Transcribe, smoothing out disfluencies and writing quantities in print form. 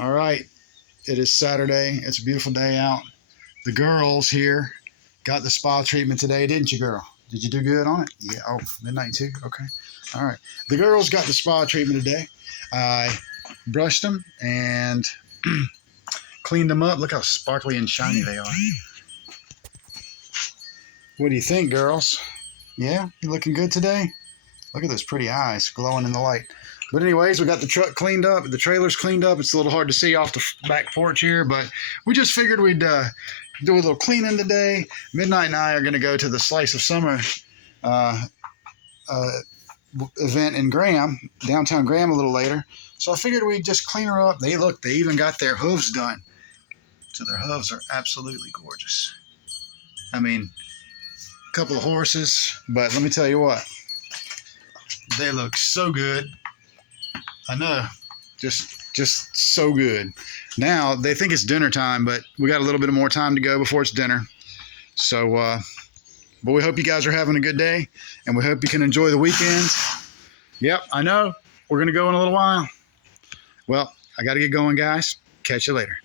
All right, it is Saturday. It's a beautiful day out. The girls here got the spa treatment today, didn't you, girl? Did you do good on it? Yeah. Oh, midnight too? Okay. All right. The girls got the spa treatment today. I brushed them and cleaned them up. Look how sparkly and shiny they are. What do you think, girls? Yeah? You looking good today? Look at those pretty eyes glowing in the light. But anyways, we got the truck cleaned up. The trailer's cleaned up. It's a little hard to see off the back porch here, but we just figured we'd do a little cleaning today. Midnight and I are going to go to the Slice of Summer event in Graham, downtown Graham, a little later. So I figured we'd just clean her up. They even got their hooves done. So their hooves are absolutely gorgeous. I mean, a couple of horses, but let me tell you what. They look so good. I know, just so good. Now they think it's dinner time, but we got a little bit more time to go before it's dinner. So, but we hope you guys are having a good day, and we hope you can enjoy the weekend. Yep, I know. We're gonna go in a little while. Well, I got to get going, guys. Catch you later.